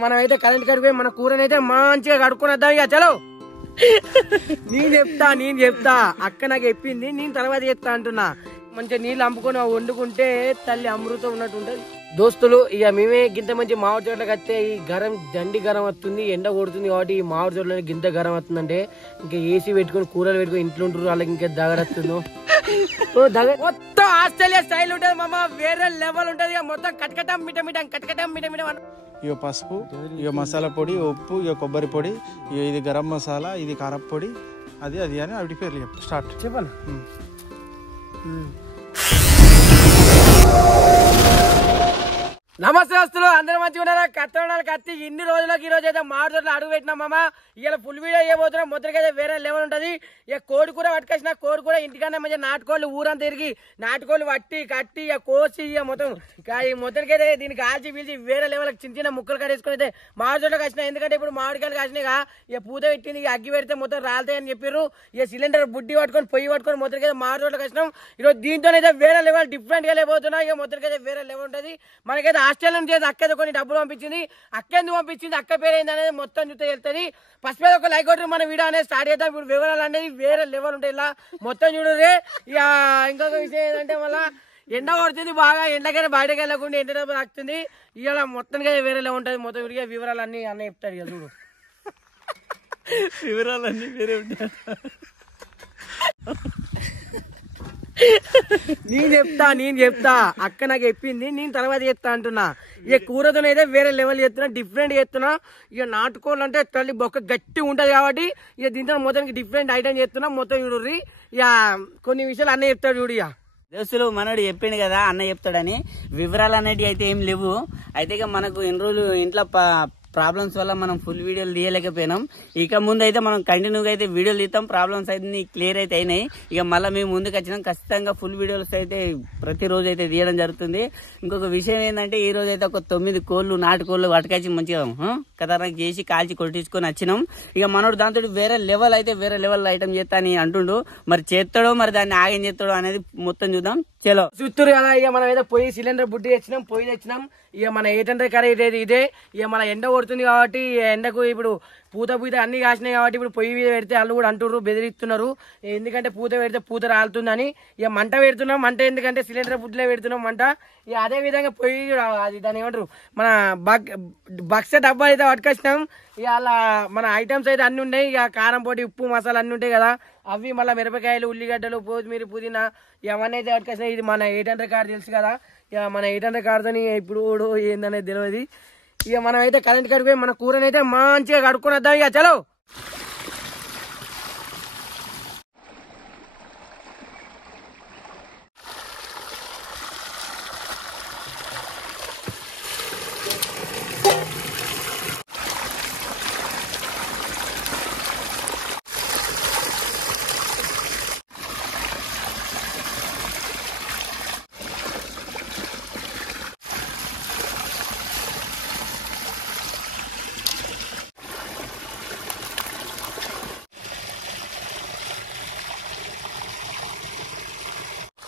మనం అయితే కరెంట్ కడిపోయి మన కూరనైతే మంచిగా కడుక్కొని వద్దాం ఇక చలో. నేను చెప్తా అక్క నాకు చెప్పింది, నేను తర్వాత చెప్తా అంటున్నా. మంచిగా నీళ్ళు అంపుకొని వండుకుంటే తల్లి అమృతం ఉన్నట్టు ఉంటది దోస్తులు. ఇక మేమే గింత మంచి మామిడి తోటలకు వస్తే ఈ గరం దండి గరం వస్తుంది, ఎండ కొడుతుంది కాబట్టి ఈ మామిడి తోటలోనే గింత గరం వస్తుందంటే ఇంకా ఏసీ పెట్టుకొని కూరలు పెట్టుకొని ఇంట్లో ఉంటారు, వాళ్ళకి ఇంకా దగడొస్తుందో మొత్తం ఆస్ట్రేలియా స్టైల్ ఉంటది మామ, వేరే లెవెల్ ఉంటది. మొత్తం కటకటం మిటమిటం కటకటం మిటమిటం. ఇక పసుపు, ఇక మసాలా పొడి, ఉప్పు, ఇక కొబ్బరి పొడి, ఇక ఇది గరం మసాలా, ఇది కారపొడి, అది అది అని వాటి పేర్లు చెప్తా. స్టార్ట్ చెప్పాను. నమస్తే వస్తులు అందరూ మంచిగా ఉన్నారా? కత్తనాలు కత్తి ఇన్ని రోజులకి ఈ రోజు అయితే మామిడి తోటలో అడుగు పెట్టినాం మామ. ఇలా ఫుల్ వీడియో చేయబోతున్నాం. మొదటికైతే వేరే లెవెల్ ఉంటది. ఇక కోడి కూర పట్టుకొచ్చిన కోడి కూడా ఇంటికన్నా మంచిగా నాటుకోళ్ళు ఊరంతా తిరిగి నాటుకోళ్ళు పట్టి కట్టి ఇక కోసి ఇక మొత్తం మొదటికైతే దీనికి కాల్చి పీల్చి వేరే లెవెల్ చిన్న చిన్న ముక్కలు కట్టేసుకుని అయితే మామిడి తోటలోకి వచ్చినా. ఎందుకంటే ఇప్పుడు మామిడికాయలు కాసినాయిగా ఇక పూత పెట్టింది, ఇక అగ్గి పెడితే మొత్తం రాలుతాయని చెప్పారు. ఇక సిలిండర్ బుడ్డి పట్టుకొని పొయ్యి పట్టుకొని మొదటికైతే మామిడి తోటలోకి వచ్చినాం. ఈరోజు దీంతోనైతే వేరే లెవెల్ డిఫరెంట్ గా లేకపోతున్నాం. ఇక మొదటికైతే వేరే లెవెల్ ఉంటది. మనకైతే ఆస్ట్రేలియా నుంచి అయితే అక్క కొన్ని డబ్బులు పంపించింది. అక్క ఎందుకు పంపించింది, అక్క పేరు ఏంది అనేది మొత్తం చూస్తే వెళ్తుంది. ఫస్ట్ మీద ఒక లైక్ కొట్టి మన వీడియో అనేది స్టార్ట్ చేద్దాం. ఇప్పుడు వివరాలు అనేది వేరే లెవెల్ ఉంటాయి, ఇలా మొత్తం చూడరే. ఇక ఇంకొక విషయం ఏంటంటే మళ్ళీ ఎండ కొడుతుంది బాగా, ఎండకైనా బయటకు వెళ్ళకుండా ఎండ డబ్బు తాకుతుంది. ఇలా మొత్తానికి వేరే లెవెల్ ఉంటుంది. మొత్తం విడిగా వివరాలు అన్ని అన్న చెప్తారు. ఇక చూడు వివరాలన్నీ వేరే ఉంటాయి. నేను చెప్తా అక్క నాకు చెప్పింది, నేను తర్వాత చెప్తా అంటున్నా. ఇక కూరతోనైతే వేరే లెవెల్ చేస్తున్నా, డిఫరెంట్ చేస్తున్నా. ఇక నాటుకోళ్ళు అంటే తల్లి బొక్క గట్టి ఉంటది కాబట్టి ఇక దీంతో మొత్తానికి డిఫరెంట్ ఐటమ్ చేస్తున్నా. మొత్తం చూడుర్రి. ఇక కొన్ని విషయాలు అన్న చెప్తాడు చూడు. ఇక దోస్తులు మనోడు చెప్పిండు కదా అన్న చెప్తాడని, వివరాలు అనేటివి అయితే ఏం లేవు. అయితే ఇక మనకు ఎన్ని రోజులు ఇంట్లో ప్రాబ్లమ్స్ వల్ల మనం ఫుల్ వీడియోలు తీయలేకపోయినాం. ఇక ముందు అయితే మనం కంటిన్యూగా అయితే వీడియోలు తీస్తాం. ప్రాబ్లమ్స్ అయితే క్లియర్ అయితే అయినాయి. ఇక మళ్ళీ మేము ముందుకు వచ్చినాం. ఖచ్చితంగా ఫుల్ వీడియోస్ అయితే ప్రతిరోజు అయితే తీయడం జరుగుతుంది. ఇంకొక విషయం ఏంటంటే ఈ రోజు అయితే ఒక 9 కోళ్ళు నాటుకోళ్ళు పట్టుకొచ్చి మంచిగా ఖతర్నాక్ చేసి కాల్చి కొట్టించుకొని వచ్చినాం. ఇక మనోడు దాంతో వేరే లెవెల్ ఐటమ్ చేస్తా అని అంటుండు. మరి చేస్తాడో మరి దాన్ని ఆగం చేస్తాడో అనేది మొత్తం చూద్దాం. చలో చూస్తురు కదా. ఇక మనం అయితే పొయ్యి సిలిండర్ బుడ్డి తెచ్చినాం, పొయ్యి తెచ్చినాం. ఇక మన 800 కర్రీ ఇదే. ఇక మన ఎండ కొడుతుంది కాబట్టి ఎండకు ఇప్పుడు పూత అన్ని కాసినాయి కాబట్టి ఇప్పుడు పొయ్యి మీద పెడితే వాళ్ళు కూడా అంటున్నారు, బెదిరిస్తున్నారు. ఎందుకంటే పూత పెడితే పూత రాలుతుందని. ఇక మంట పెడుతున్నాం. మంట ఎందుకంటే సిలిండర్ బుడ్డిలో పెడుతున్నాం మంట. ఇక అదే విధంగా పొయ్యి అది దాన్ని ఏమంటారు మన బక్స డబ్బా అయితే పట్టుకొచ్చినాం. ఇక అలా మన ఐటమ్స్ అయితే అన్ని ఉన్నాయి. ఇక కారం పొడి, ఉప్పు, మసాలా అన్ని ఉంటాయి కదా, అవి మళ్ళీ మిరపకాయలు, ఉల్లిగడ్డలు, కొత్తిమీర, పుదీనా ఇవన్నీ అయితే పట్టుకొచ్చినాయి. ఇది మన 800 కార్ తెలుసు కదా. ఇక మన 800 కార్తోని ఇప్పుడు ఏందనేది తెలియదు. ఇక మనం అయితే కరెంట్ కడిపోయి మన కూరనైతే మంచిగా కడుక్కొని వద్దాం ఇక చలో.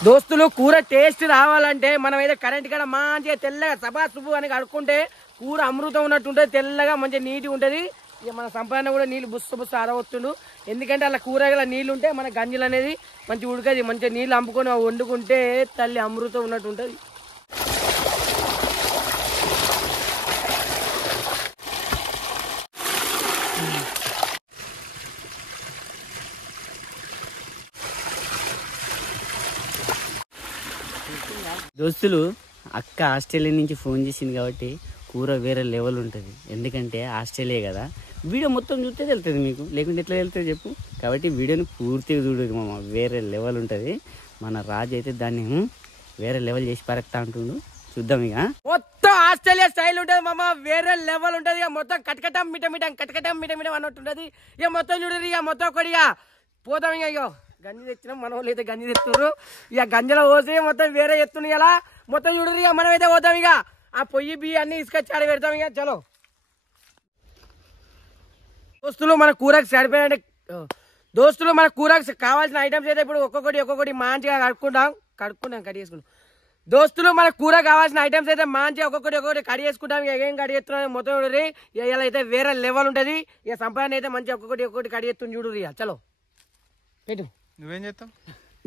దోస్తులు కూర టేస్ట్ రావాలంటే మనం అయితే కరెంట్ కాడ మంచిగా తెల్లగా సభా సుబ్బు అని కడుక్కుంటే కూర అమృతం ఉన్నట్టు ఉంటుంది. తెల్లగా మంచిగా నీట్గా ఉంటుంది. ఇక మన సంపాదన కూడా నీళ్ళు బుస్స ఆరవస్తుండు. ఎందుకంటే అలా కూరగాయల నీళ్ళు ఉంటే మన గంజలు అనేది మంచిగా ఉడకది. మంచిగా నీళ్ళు అంపుకొని వండుకుంటే తల్లి అమృతం ఉన్నట్టు ఉంటుంది. దోస్తులు అక్క ఆస్ట్రేలియా నుంచి ఫోన్ చేసింది కాబట్టి కూర వేరే లెవెల్ ఉంటుంది. ఎందుకంటే ఆస్ట్రేలియా కదా, వీడియో మొత్తం చూస్తే తెలుస్తుంది మీకు, లేకుంటే ఎట్లా వెళ్తుంది చెప్పు. కాబట్టి వీడియోని పూర్తిగా చూడదు మామ, వేరే లెవెల్ ఉంటుంది. మన రాజు అయితే దాన్ని వేరే లెవెల్ చేసి పరక్తా అంటుండు. చూద్దాం. ఇక మొత్తం ఆస్ట్రేలియా స్టైల్ ఉంటది మామ, వేరే లెవెల్ ఉంటది. ఇక మొత్తం కటకటం మిటమిటం అన్నట్టు ఉంటది. ఇక మొత్తం చూడరు. ఇక మొత్తం ఒకటిగా పోతాం. ఇక అయ్యో గంజి తెచ్చినాం, మన వాళ్ళు అయితే గంజి తెస్తున్నారు. ఇక గంజలో పోసి మొత్తం వేరే ఎత్తున్నాయి. ఇలా మొత్తం చూడరు. ఇక మనం అయితే పోతాం. ఇక ఆ పొయ్యి బియ్య అన్ని తీసుకొచ్చి ఆడ పెడతాం. ఇక చలో దోస్తులు మన కూరకు సరిపోయినట్టే. దోస్తులు మన కూరకు కావాల్సిన ఐటమ్స్ అయితే ఇప్పుడు ఒక్కొక్కటి మంచిగా కడుక్కుంటాం కట్ చేసుకుంటాం. దోస్తులు మన కూర కావాల్సిన ఐటమ్స్ అయితే మంచిగా ఒక్కొక్కటి కడి చేసుకుంటాం. ఏం కడి చేస్తున్నాం మొత్తం ఇలా అయితే వేరే లెవెల్ ఉంటది. ఇక సంపాదన అయితే మంచిగా ఒక్కొక్కటి కడి చేస్తుంది చూడు. చలో పెట్టు. నువ్వేం చేస్తావు?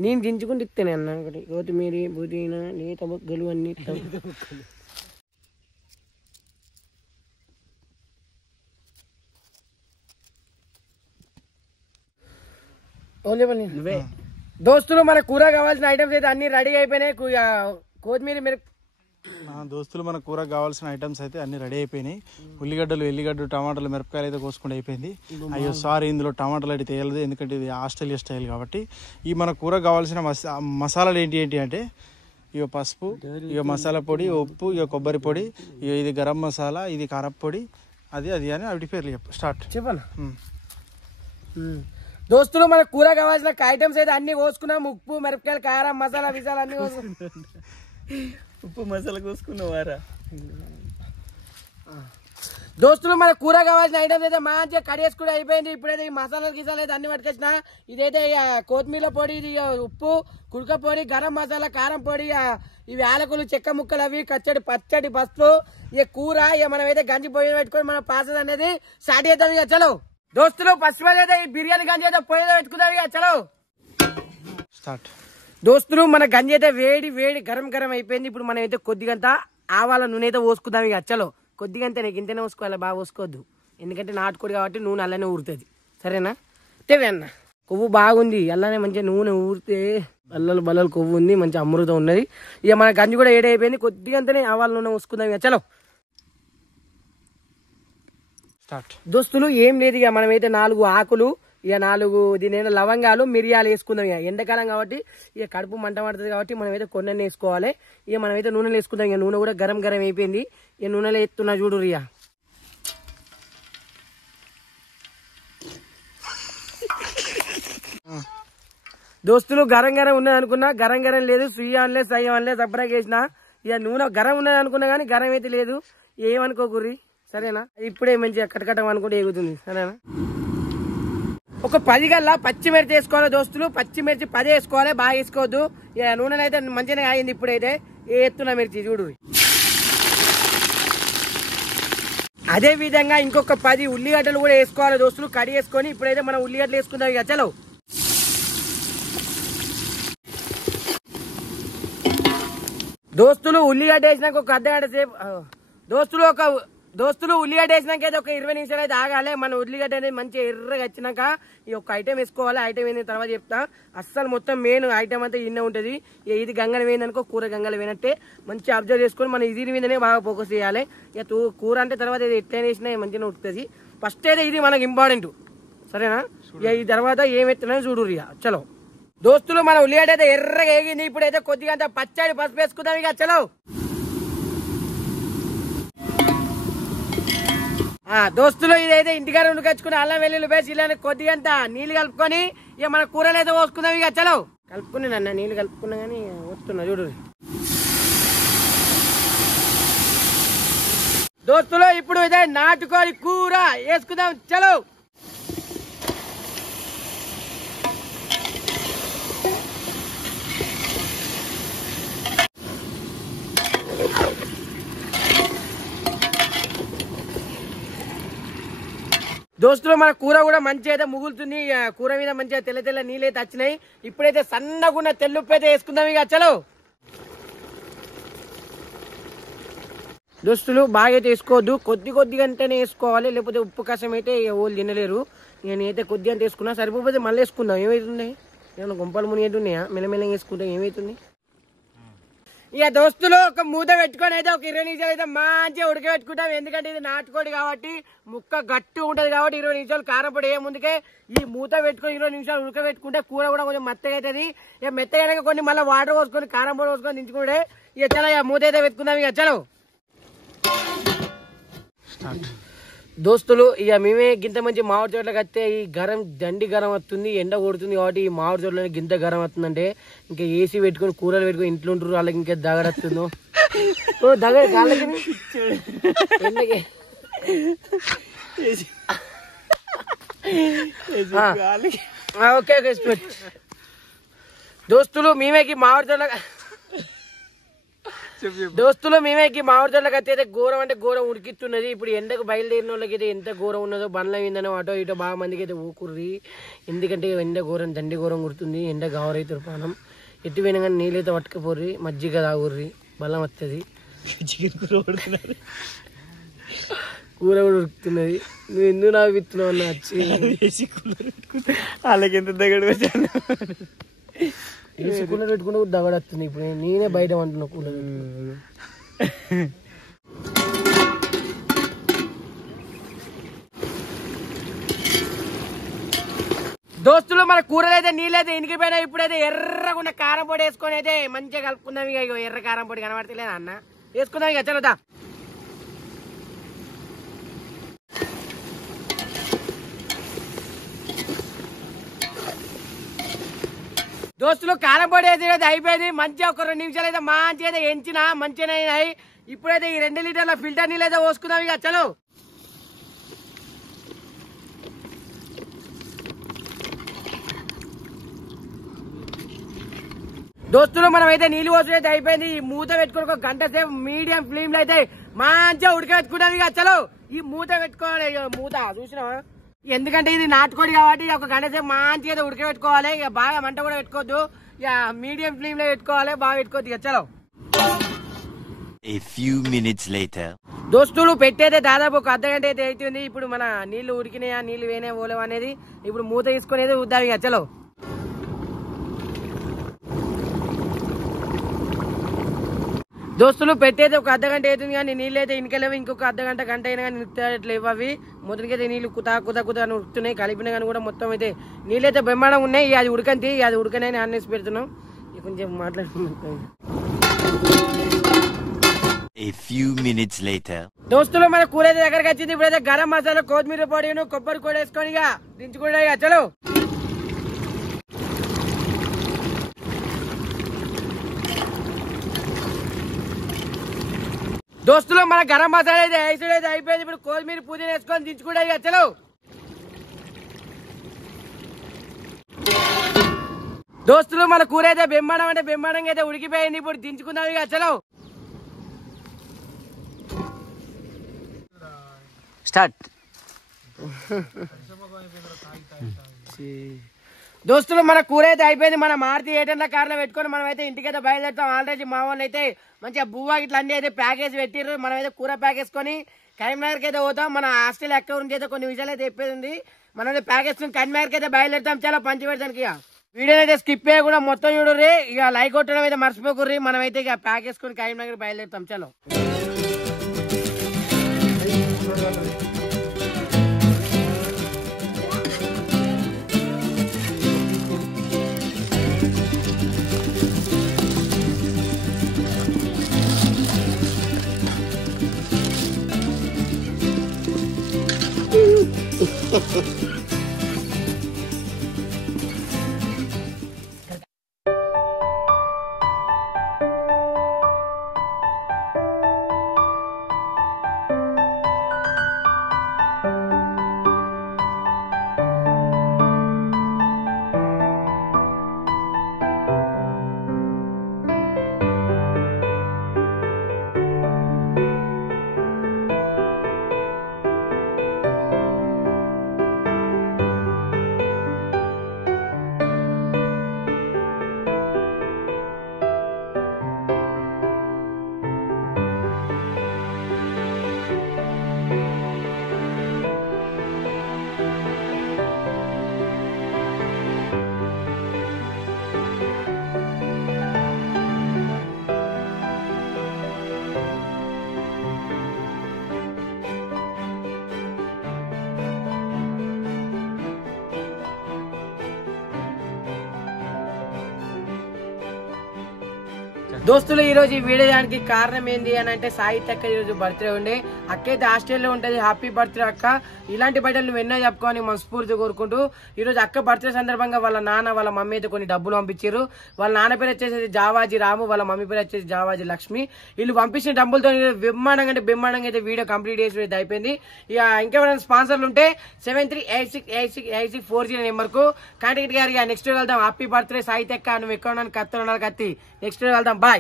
నేను దించుకుంటూ ఇస్తాను అన్న. ఒకటి కొత్తిమీర పుదీనా లేత బొగ్గలు అన్ని దోస్తులు మన కూర కావాల్సిన ఐటమ్స్ అయితే అన్ని రెడీ అయిపోయినాయి. కొత్తిమీర దోస్తులు మన కూర కావాల్సిన ఐటమ్స్ అయితే అన్ని రెడీ అయిపోయినాయి. ఉల్లిగడ్డలు, ఎల్లిగడ్డలు, టమాటాలు, మిరపకాయలు అయితే కోసుకుంటూ అయిపోయింది. అయ్యో సారీ, ఇందులో టమాటాలు అయితే వేయలేదు ఎందుకంటే ఇది ఆస్ట్రేలియా స్టైల్ కాబట్టి. ఈ మన కూర కావాల్సిన మసాలాలు ఏంటి అంటే ఇక పసుపు, ఇక మసాలా పొడి, ఉప్పు, ఇక కొబ్బరి పొడి, ఇక ఇది గరం మసాలా, ఇది కారప్పొడి, అది అని వాటి పేర్లు చెప్పు. స్టార్ట్ చెప్పాను. దోస్తులు మన కూర కావాల్సిన ఐటమ్స్ అయితే అన్ని కోసుకున్నాం. ఉప్పు, మిరపకాయలు, కారం, మసాలా విసాలా అన్ని ఉప్పు మసాలా కోసుకున్నావారా? దోస్తులు మన కూర కావాల్సిన ఐటమ్స్ అయితే మంచిగా కడిగేసుకుంటూ అయిపోయింది. ఇప్పుడైతే ఈ మసాలా గిసాలు అయితే అన్ని పట్టుకొచ్చిన. ఇదైతే కొత్తిమీర పొడి, ఇది ఉప్పు, కుడక పొడి, గరం మసాలా, కారం పొడి, ఇవి యాలకులు, చెక్క ముక్కలు, అవి పచ్చడి పసుపు. ఇక కూర ఇక మనం అయితే గంజి పొయ్యి పెట్టుకొని మన ప్రాసెస్ అనేది స్టార్ట్ చేద్దాం. ఇక చలో దోస్తులు ఫస్ట్ అయితే ఈ బిర్యానీ గంజి అయితే పొయ్యి పెట్టుకుందాం. ఇక చలో స్టార్ట్. దోస్తులు మన గంజి అయితే వేడి గరం అయిపోయింది. ఇప్పుడు మనం అయితే కొద్దిగంత ఆవాల నూనె అయితే పోసుకుందాం. ఇక చలో కొద్దిగంత నీకు ఇంతనే పోసుకోవాలి, బాగా పోసుకోవద్దు ఎందుకంటే నాటుకోడి కాబట్టి నూనె అల్లనే ఊరుతుంది. సరేనా? తెవే అన్న కొవ్వు బాగుంది, అల్లనే మంచిగా నూనె ఊరితే బల్లలు కొవ్వు ఉంది, మంచి అమృతం ఉన్నది. ఇక మన గంజి కూడా ఏడైపోయింది. కొద్దిగంతనే ఆవాల నూనె పోసుకుందాం. ఇక చలో స్టార్ట్. దోస్తులు ఏం లేదు, ఇక మనమైతే 4 ఆకులు, ఇక 4 దీని లవంగాలు, మిరియాలు వేసుకుందాం. ఇక ఎండాకాలం కాబట్టి ఇక కడుపు మంట పడుతుంది కాబట్టి మనమైతే కొన్ని వేసుకోవాలి. ఇక మనమైతే నూనెలు వేసుకుందాం. ఇక నూనె కూడా గరం అయిపోయింది. ఇక నూనెలో ఎత్తున్నా చూడు రియా. దోస్తులు గరం ఉన్నది అనుకున్నా, గరం లేదు. సుయ్య అనలే, సయ్యం అనలే, సబ్బరాకి వేసిన. ఇక నూనె గరం ఉన్నది అనుకున్నా కానీ గరం అయితే లేదు. ఏమనుకోకుర్రి, సరేనా? ఇప్పుడే మంచిగా కటకటం అనుకుంటే ఎగుతుంది. సరేనా? ఒక 10 గల్లా పచ్చిమిర్చి వేసుకోవాలి దోస్తులు. పచ్చిమిర్చి 10 వేసుకోవాలి, బాగా వేసుకోవద్దు. ఇక నూనెలు అయితే మంచిగానే అయింది. ఇప్పుడైతే ఎత్తున్న మిర్చి చూడు. అదే విధంగా ఇంకొక 10 ఉల్లిగడ్డలు కూడా వేసుకోవాలి దోస్తులు. కడి వేసుకొని ఇప్పుడైతే మనం ఉల్లిగడ్డలు వేసుకుందాం. ఇక చలో దోస్తులు ఉల్లిగడ్డ వేసినాక ఒక అర్ధగంట సేపు దోస్తులు ఉల్లిగడ్డ వేసినాక అయితే ఒక 20 నిమిషాలు అయితే ఆగాలి. మన ఉల్లిగడ్డ అనేది మంచిగా ఎర్రగా వచ్చినాక ఈ ఒక ఐటమ్ వేసుకోవాలి. ఐటమ్ ఏంటి తర్వాత చెప్తా. అస్సలు మొత్తం మెయిన్ ఐటమ్ అంతా ఇన్నే ఉంటుంది. ఇది గంగలు వేయిందనుకో కూర గంగలు వేయినట్టే మంచిగా అబ్జర్వ్ చేసుకొని మనం ఇది మీదనే బాగా ఫోకస్ చేయాలి. ఇక కూర అంటే తర్వాత ఇది ఎట్లయినా వేసినా మంచిగా ఉడుతుంది. ఫస్ట్ అయితే ఇది మనకు ఇంపార్టెంట్. సరేనా? ఇక ఈ తర్వాత ఏం ఎత్తున్నా చూడు. ఇక చలో దోస్తులు మన ఉల్లిగడ్డ అయితే ఎర్రగా వేగింది. ఇప్పుడైతే కొద్దిగా అంత పచ్చడి పసుపు వేసుకుందాం. ఇక చలో దోస్తులు ఇదైతే ఇంటికాడ ఉడకచ్చుకుని అల్లం వెల్లుల్లి పేసి ఇలా కొద్దిగంత నీళ్లు కలుపుకొని ఇక మన కూరలు అయితే పోసుకుందాం. ఇక చలో కలుపుకుని నన్న నీళ్లు కలుపుకున్నా కానీ వస్తున్నా చూడు. దోస్తులు ఇప్పుడు ఇదే నాటుకోడి కూర వేసుకుందాం. చలో దోస్తులు మన కూర కూడా మంచిగా అయితే ముగులుతుంది. కూర మీద మంచిగా తెల్ల నీళ్ళు అయితే వచ్చినాయి. ఇప్పుడైతే సన్నగున్న తెల్లుప్పు అయితే వేసుకుందాం. ఇక చలో దోస్తులు బాగా అయితే వేసుకోవద్దు, కొద్దిగంటనే వేసుకోవాలి. లేకపోతే ఉప్పు కసం అయితే ఓళ్ళు తినలేరు. నేనైతే కొద్దిగా వేసుకున్నా, సరిపోతే మళ్ళీ వేసుకుందాం. ఏమవుతుంది? ఏమన్నా గుంపలు మునిగేట్టున్నాయా? మెల్లమెల్లగా వేసుకుంటాం. ఏమవుతుంది? ఇక దోస్తులు ఒక మూత పెట్టుకొని అయితే ఒక 20 నిమిషాలు అయితే మంచిగా ఉడకబెట్టుకుంటాం. ఎందుకంటే ఇది నాటుకోడి కాబట్టి ముక్క గట్టి ఉంటది కాబట్టి 20 నిమిషాలు కారం పొడి ఏ ముందుకే ఈ మూత పెట్టుకొని 20 నిమిషాలు ఉడకబెట్టుకుంటే కూర కూడా కొంచెం మెత్తగా అవుతుంది. ఇక మెత్తగా కొన్ని మళ్ళీ వాటర్ పోసుకొని కారం పొడి పోసుకొని దించుకుంటే ఇక చలో ఇక మూత అయితే పెట్టుకుందాం. ఇక చలో దోస్తులు ఇక మేమే గింత మంచి మామిడి తోటలకు వస్తే ఈ దండి గరం వస్తుంది, ఎండ కొడుతుంది కాబట్టి ఈ మామిడి తోటలోనే గింత గరం వస్తుందంటే ఇంకా ఏసీ పెట్టుకొని కూరలు పెట్టుకొని ఇంట్లో ఉంటారు. వాళ్ళకి ఇంకా దగడొస్తుందో దగ్గర కాళ్ళకి ఓకే దోస్తులు మేమేకి మామిడి తోట దోస్తులు మేమేకి మామిడి తోటలకు అయితే ఘోరం అంటే ఘోరం ఉడికిస్తున్నది. ఇప్పుడు ఎండకు బయలుదేరిన వాళ్ళకి అయితే ఎంత ఘోరం ఉన్నదో బండ్ల మీదనో అటో ఇటో బాగా మందికి అయితే ఊకుర్రి. ఎందుకంటే ఎండ ఘోరం దండి ఘోరం కుడుతుంది. ఎండ గావరైతురు పానం ఎట్టి పోయినా కానీ నీళ్ళైతే పట్టుకపోర్రి, మజ్జిగ తాగుర్రి, బలం వస్తుంది. కూర కూడా ఉడుకుతున్నది. నువ్వు ఎందుకు నాకు విత్తున్నావు అన్న వచ్చి వాళ్ళకి ఎంత దగ్గర కూలర్ పెట్టుకుంటే కూడా దగడ వస్తుంది. ఇప్పుడు నేనే బయట అంటున్నా కూలర్. దోస్తులు మన కూరలు అయితే నీళ్ళైతే ఇనికిపోయినా. ఇప్పుడైతే ఎర్రగున్న కారం పొడి వేసుకొని అయితే మంచిగా కలుపుకుందాం. ఇక ఎర్ర కారం పొడి కనబడతలేదా అన్న, వేసుకుందాం ఇక చలోదా. దోస్తులు కారం పొడి అయితే అయిపోయింది. మంచిగా ఒక 2 నిమిషాలు అయితే మంచిగా అయితే ఎంచిన మంచిగా అయినాయి. ఇప్పుడైతే ఈ 2 లీటర్ల ఫిల్టర్ నీళ్ళు అయితే పోసుకుందాం ఇక చలో. దోస్తులు మనం అయితే నీళ్లు పోసుకుని అయితే అయిపోయింది. ఈ మూత పెట్టుకుని ఒక గంట సేపు మీడియం ఫ్లేమ్ లో అయితే మంచిగా ఉడకబెట్టుకుంటాం ఇక చలో. ఈ మూత పెట్టుకోవాలి. మూత చూసినావా, ఎందుకంటే ఇది నాటుకోడి కాబట్టి ఒక గంట సేపు మంచిగా అయితే ఉడకబెట్టుకోవాలి. ఇక బాగా మంట కూడా పెట్టుకోవద్దు, ఇక మీడియం ఫ్లేమ్ లో పెట్టుకోవాలి. బాగా పెట్టుకోవద్దు ఇక చలో. A few minutes later. దోస్తులు పెట్టేదే దాదాపు ఒక అర్ధగంట అయితే అవుతుంది. ఇప్పుడు మన నీళ్లు ఉడికినాయా నీళ్లు వేనే పోలేవు అనేది ఇప్పుడు మూత తీసుకునేది ఉద్దాం ఇక చలో. దోస్తులు పెట్టేది ఒక అర్ధగంట అవుతుంది కానీ నీళ్ళు అయితే ఇనకలేవు. ఇంకొక అర్ధగంట గంట అయినా కానీ నిలుపుతలేవు అవి. మొదటికైతే నీళ్లు కుతా కుతా కుతా ఉడుకుతున్నాయి. కలిపినా కానీ కూడా మొత్తం అయితే నీళ్ళు అయితే బ్రహ్మాండంగా ఉన్నాయి. అది ఉడకంతి, అది ఉడకనని అన్నేసి పెడుతున్నాం. కొంచెం మాట్లాడుతున్నాం. A few minutes later. దోస్తులు మన కూర అయితే దగ్గరకు వచ్చింది. ఇప్పుడైతే గరం మసాలా, కొత్తిమీర పొడిను, కొబ్బరి కూడా వేసుకొని ఇక దించుకుంటా ఇక చలో. దోస్తులు మన గరం మసాలా అయితే ఐసుడు అయితే అయిపోయింది. ఇప్పుడు కొత్తిమీర పుదీనా వేసుకొని దించుకుంటా ఇక చలో. దోస్తులు మన కూర అయితే బెమ్మాడం అంటే బెమ్మాడంగా అయితే ఉడికిపోయింది. ఇప్పుడు దించుకుందాం ఇక చలో. స్టార్ట్. దోస్తులు మన కూర అయితే అయిపోయింది. మన మారుతి 8 కార్లో పెట్టుకొని మనం అయితే ఇంటికైతే బయలుదేరుతాం. ఆల్రెడీ మా వాళ్ళు అయితే మంచిగా బువ్వా ఇట్లా అన్ని అయితే ప్యాకేజ్ పెట్టిర్రు. మనం అయితే కూర ప్యాక్ వేసుకొని కరీంనగర్కి అయితే పోతాం. మన హాస్టల్ ఎక్కడ నుంచి అయితే కొన్ని విషయాలు అయితే చెప్పేది ఉంది. మనం అయితే ప్యాక్ వేసుకుని కరీంనగర్కి అయితే బయలుదేరుతాం. చాలా పంచి పెడతానికి ఇక వీడియో అయితే స్కిప్ చేయకుండా మొత్తం చూడుర్రి. ఇక లైక్ కొట్టడం అయితే మర్చిపోకుర్రి. మనం అయితే ఇక ప్యాక్ వేసుకొని కరీంనగర్ బయలుదేరుతాం చలో. దోస్తులు ఈ రోజు ఈ వీడియో దానికి కారణం ఏంది అని అంటే సాహిత్య అక్క ఈ రోజు బర్త్డే ఉండే. అక్క అయితే హాస్టల్లో ఉంటది. హ్యాపీ బర్త్డే అక్క. ఇలాంటి బర్త్డేలు నువ్వు ఎన్నో చెప్పుకొని మనస్ఫూర్తి కోరుకుంటూ ఈ రోజు అక్క బర్త్డే సందర్భంగా వాళ్ళ నాన్న వాళ్ళ మమ్మీ అయితే కొన్ని డబ్బులు పంపించారు. వాళ్ళ నాన్న పేరు వచ్చేసి జావాజీ రాము, వాళ్ళ మమ్మీ పేరు వచ్చేసి జావాజీ లక్ష్మి. వీళ్ళు పంపించిన డబ్బులతో బ్రహ్మాండంగా అంటే బ్రహ్మాండంగా అయితే వీడియో కంప్లీట్ చేసి అయితే అయిపోయింది. ఇక ఇంకేమైనా స్పాన్సర్లు ఉంటే 7386868640 నెంబర్ కు కాంటాక్ట్ గారు. నెక్స్ట్ వెళ్దాం. హ్యాపీ బర్త్డే సాహిత్య అక్క. నువ్వు ఎక్కడ ఉన్నాను కత్తి కత్తి. నెక్స్ట్ వెళ్దాం. బాయ్.